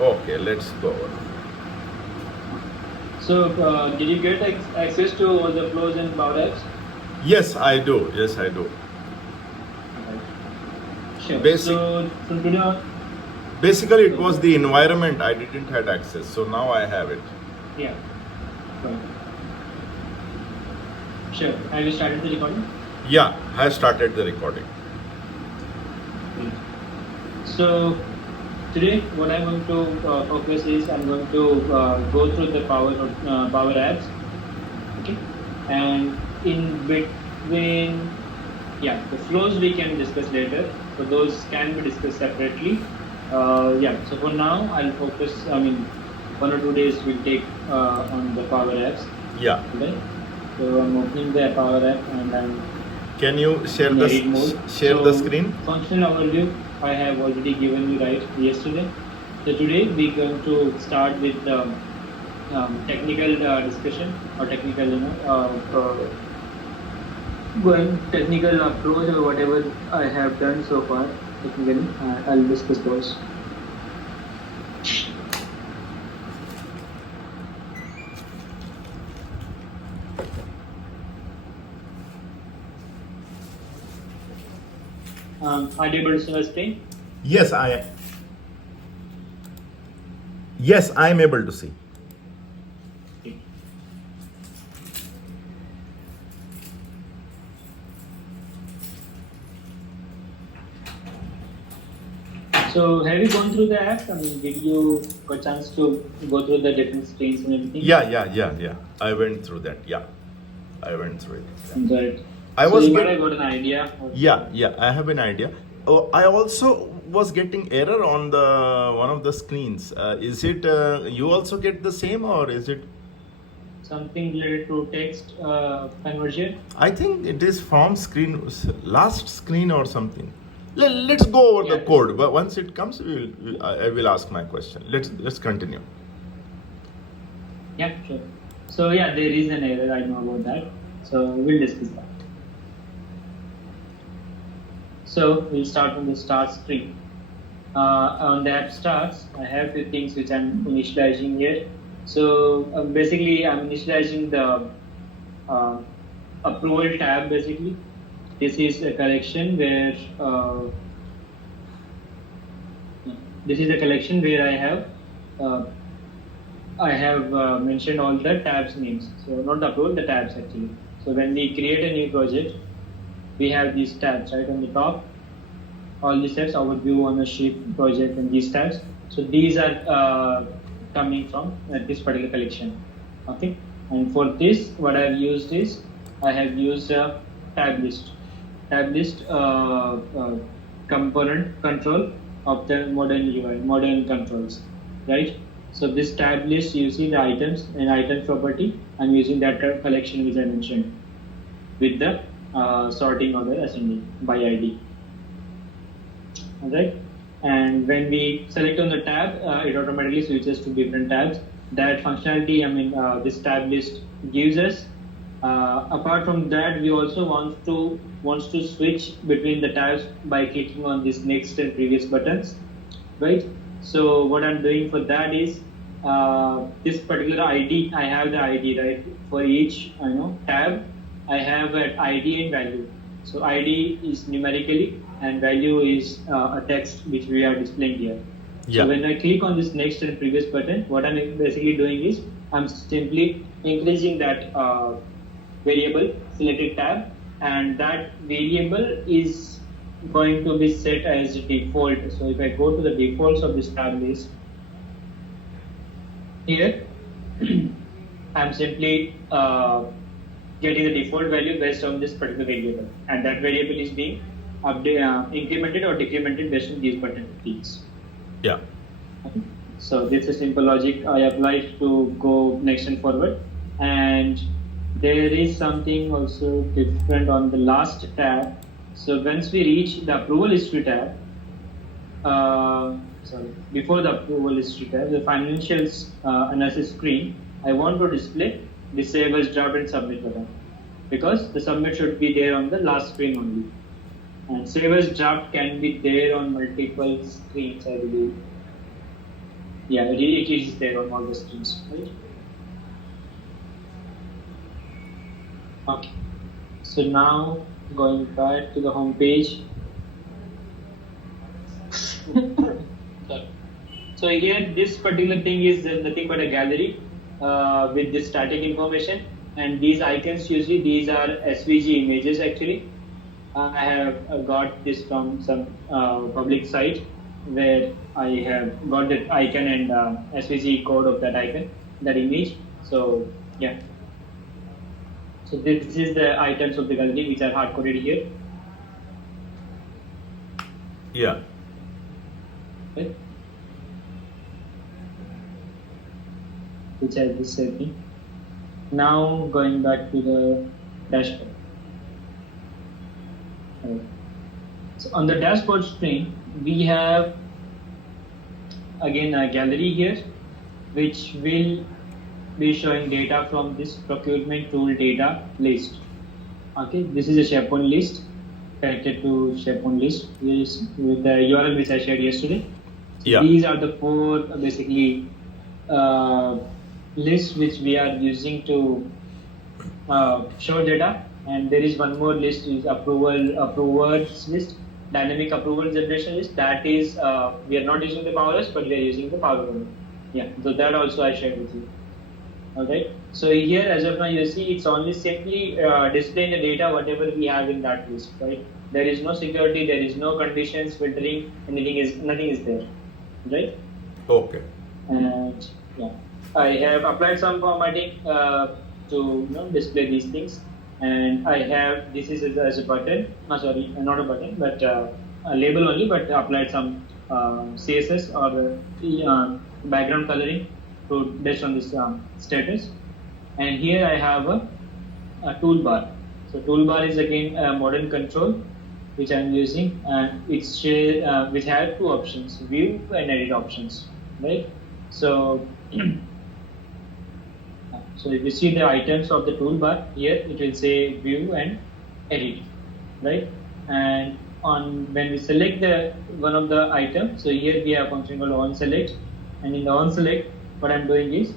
Okay, let's go. So, did you get access to all the flows and Power Apps? Yes, I do. Yes, I do. Right. Sure. Basic, So, from today on, basically, it so was the environment I didn't had access, so now I have it. yeah, right. Sure. Have you started the recording? Yeah, I started the recording. Great. So, today what I'm going to focus is I'm going to go through the Power Apps, okay, and in between, yeah, the flows we can discuss later. So those can be discussed separately. Yeah. So for now, I'll focus. I mean, 1 or 2 days we'll take on the Power Apps. Yeah. Okay. So I'm opening the Power App and I'm Can you share in the edit mode. share the screen? Functional overview I have already given you right yesterday. So today we're going to start with the technical discussion or technical, going technical approach or whatever I have done so far. Technically, I'll discuss those. Are you able to see my screen? Yes, I am. Yes, I am able to see. Okay. So have you gone through the app? I mean, did you got a chance to go through the different screens and everything? Yeah. I went through that. Yeah, I went through it. Yeah. Right. I So was you might get, have got an idea. yeah, I have an idea. Oh, I also was getting error on the one of the screens. Is it you also get the same or is it? Something related to text conversion. I think it is from screen last screen or something. Let's go over the Yeah. code. But once it comes, I will ask my question. Let's continue. Yeah, sure. So yeah, there is an error. I know about that. So we'll discuss that. So we'll start from the start screen. On the app starts, I have few things which I'm initializing here. So basically, I'm initializing the approval tab. Basically, this is a collection where I have mentioned all the tabs names. So not the approval, the tabs actually. So when we create a new project, we have these tabs right on the top. All these tabs, overview, ownership, project, and these tabs. So these are coming from this particular collection. Okay. And for this, what I've used is I have used a tab list. Tab list component control of the modern UI, modern controls, right? So this tab list, you see the items and items property. I'm using that collection which I mentioned with the sorting order ascending by ID. Alright, and when we select on the tab, it automatically switches to different tabs. That functionality, I mean, this tab list gives us. Apart from that, we also wants to switch between the tabs by clicking on this next and previous buttons, right? So what I'm doing for that is this particular ID. I have the ID right for each tab. I have an ID and value. So ID is numerically and value is a text which we are displaying here. Yeah. So when I click on this next and previous button, what I'm basically doing is I'm simply increasing that variable selected tab, and that variable is going to be set as default. So if I go to the defaults of this tab list here, I'm simply getting the default value based on this particular variable, and that variable is being incremented or decremented based on these button keys. Yeah. Okay. So this is simple logic I applied to go next and forward, and there is something also different on the last tab. So once we reach the approval history tab, before the approval history tab, the financials analysis screen, I want to display the save as draft and submit button, because the submit should be there on the last screen only. And save as draft can be there on multiple screens, I believe. yeah, it is there on all the screens, right? Okay. So now going back to the home page. Sorry. So here, this particular thing is nothing but a gallery with this static information, and these icons usually these are SVG images actually. I have got this from some public site where I have got that icon and SVG code of that icon, that image. So yeah. So this is the items of the gallery which are hard coded here. Yeah. Okay. Which I just said. Now going back to the dashboard. Right. So on the dashboard screen, we have again a gallery here, which will be showing data from this procurement tool data list. Okay, this is a SharePoint list connected to SharePoint list with the URL which I shared yesterday. So Yeah. these are the four basically lists which we are using to show data, and there is one more list is approvers list, dynamic approval generation list. That is we are not using the Power but we are using the Power Automate. Yeah, so that also I shared with you. Okay, so here as of now you see it's only simply displaying the data whatever we have in that list, right? There is no security, there is no conditions, filtering, nothing is there, right? Okay. And yeah, I have applied some formatting to display these things, and I have this is as a button. Sorry, not a button, but a label only. But applied some CSS or background coloring to based on this status. And here I have a toolbar. So toolbar is again a modern control which I am using, and it's which have two options: view and edit options, right? So so if you see the items of the toolbar here, it will say view and edit, right? And on when we select the one of the items, so here we have a function called on select, and in the on select, what I'm doing is,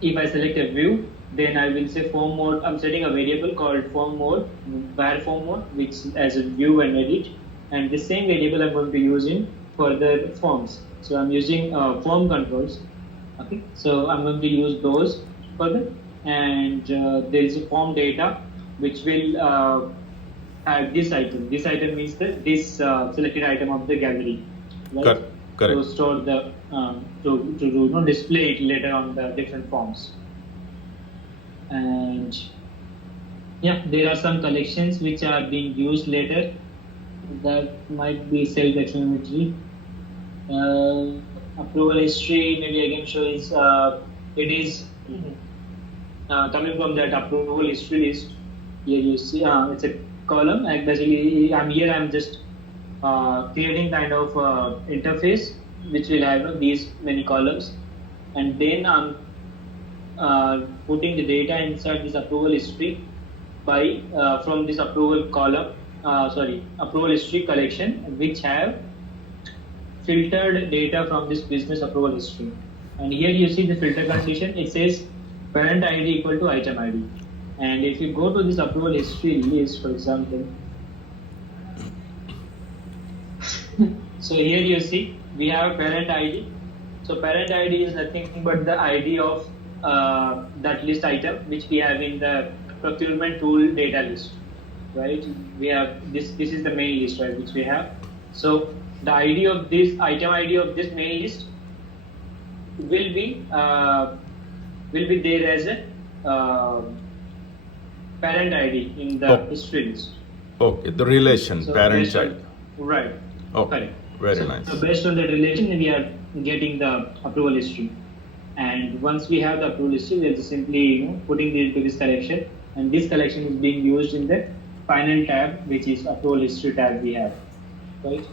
if I select a view, then I will say form mode. I'm setting a variable called form mode, var form mode, which as a view and edit, and the same variable I'm going to use in further forms. So I'm using form controls. Okay, so I'm going to use those further, and there is a form data which will have this item. This item means this selected item of the gallery, right? Correct. To store the to display it later on the different forms. And yeah, there are some collections which are being used later. That might be self-explanatory. Approval history maybe again shows it is coming from that approval history list. Here you see it's a column, and basically I'm just creating kind of interface which will have these many columns, and then I'm putting the data inside this approval history by from this approval column approval history collection, which have filtered data from this business approval history. And here you see the filter condition, it says parent ID equal to item ID. And if you go to this approval history list, for example, so here you see we have parent ID. So parent ID is nothing but the ID of that list item which we have in the procurement tool data list, right? We have this is the main list, right, which we have. So the ID of this item ID of this main list will be there as a parent ID in the history list. Okay, the relation So parent based on- child. Right. Okay, Correct. very nice. So based on that relation, we are getting the approval history. And once we have the approval history, we are just simply putting it into this collection, and this collection is being used in the final tab, which is approval history tab we have, right?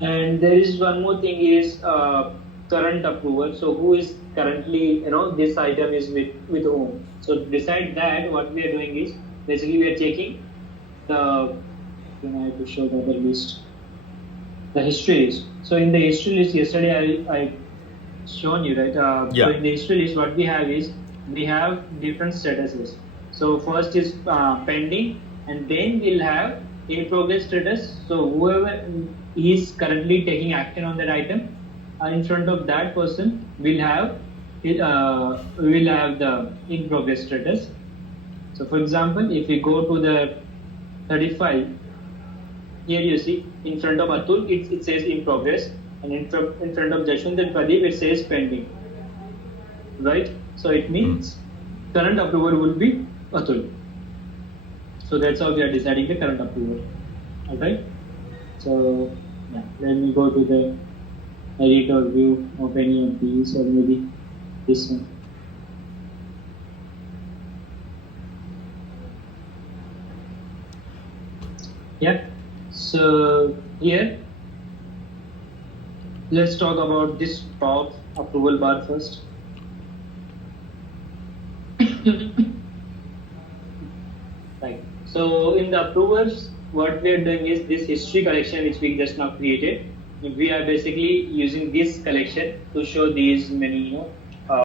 And there is one more thing is current approval. So who is currently this item is with whom? So to decide that, what we are doing is basically we are checking the. I have to show the other list. The history list. So in the history list, yesterday I shown you, right? Yeah. So in the history list, what we have is we have different statuses. So first is pending, and then we'll have in progress status. So whoever is currently taking action on that item, in front of that person will have the in progress status. So for example, if we go to the 35, here you see in front of Atul it says in progress, and in front of Jashwant and Pradeep it says pending, right? So it means current approval will be Atul. So that's how we are deciding the current approval. Alright. So yeah, let me go to the edit or view of any of these, or maybe this one. Yeah. So here, let's talk about this top approval bar first. Right. So in the approvers, what we are doing is this history collection which we just now created. We are basically using this collection to show these many